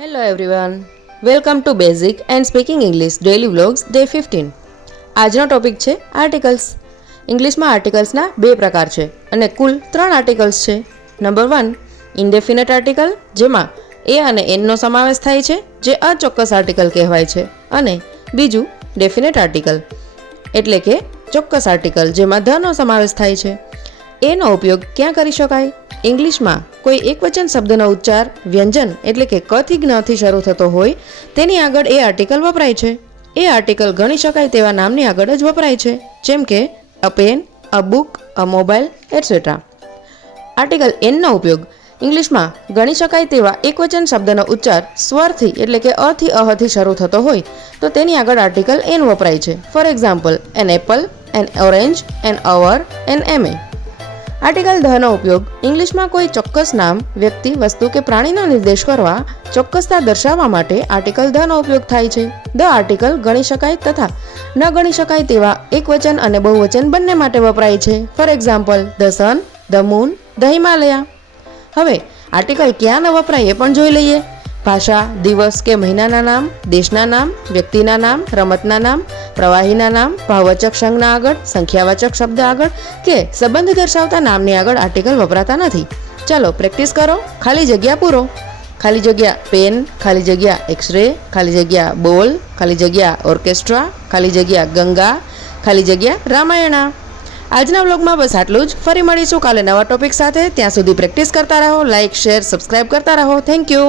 Hello everyone, welcome to Basic and Speaking English Daily Vlogs Day 15. આજનો topic છે articles. ઇંગ્લિશમાં આર્ટિકલ્સના બે પ્રકાર છે અને કુલ 3 આર્ટિકલ્સ છે. નંબર 1 ઇન્ડેફિનેટ આર્ટિકલ, જેમાં એ અને એનનો સમાવેશ થાય છે, જે અચોક્કસ આર્ટિકલ કહેવાય છે. અને બીજું ડેફિનેટ આર્ટિકલ, એટલે કે ચોક્કસ આર્ટિકલ જેમાં ધનો સમાવેશ થાય છે. એનો ઉપયોગ ક્યાં કરી શકાય? ઇંગ્લિશમાં કોઈ એકવચન શબ્દનો ઉચ્ચાર વ્યંજન એટલે કે ક થી જ્ઞથી શરૂ થતો હોય તેની આગળ એ આર્ટિકલ વપરાય છે. એ આર્ટિકલ ગણી શકાય તેવા નામની આગળ જ વપરાય છે, જેમ કે a pen, a book, a mobile etcetera. Article એનનો ઉપયોગ ઇંગ્લિશમાં ગણી શકાય તેવા એકવચન શબ્દનો ઉચ્ચાર સ્વરથી એટલે કે અ થી અહથી શરૂ થતો હોય તો તેની આગળ આર્ટિકલ એન વપરાય છે. For example, an apple, an orange, an hour, an એમે. આર્ટિકલ ધનો ઉપયોગ ઇંગ્લિશમાં કોઈ ચોક્કસ નામ, વ્યક્તિ, વસ્તુ કે પ્રાણીનો નિર્દેશ કરવા, ચોક્કસતા દર્શાવવા માટે આર્ટિકલ ધનો ઉપયોગ થાય છે. ધ આર્ટિકલ ગણી શકાય તથા ન ગણી શકાય તેવા એકવચન અને બહુવચન બંને માટે વપરાય છે. For example, the sun, the moon, the Himalaya. હવે આર્ટિકલ ક્યાં ન વપરાય એ પણ જોઈ લઈએ. ભાષા, દિવસ કે મહિનાના નામ, દેશના નામ, વ્યક્તિના નામ, રમતના નામ, પ્રવાહીના નામ, ભાવવાચક સંજ્ઞા આગળ, સંખ્યાવાચક શબ્દ આગળ કે સંબંધ દર્શાવતા નામની આગળ આર્ટિકલ વપરાતા નથી. ચાલો પ્રેક્ટિસ કરો. ખાલી જગ્યા પૂરો. ખાલી જગ્યા પેન, ખાલી જગ્યા એક્સરે, ખાલી જગ્યા બોલ, ખાલી જગ્યા ઓર્કેસ્ટ્રા, ખાલી જગ્યા ગંગા, ખાલી જગ્યા રામાયણા. આજના વ્લોગમાં બસ આટલું જ. ફરી મળીશું કાલે નવા ટોપિક સાથે. ત્યાં સુધી પ્રેક્ટિસ કરતા રહો. લાઇક, શેર, સબસ્ક્રાઇબ કરતા રહો. Thank you.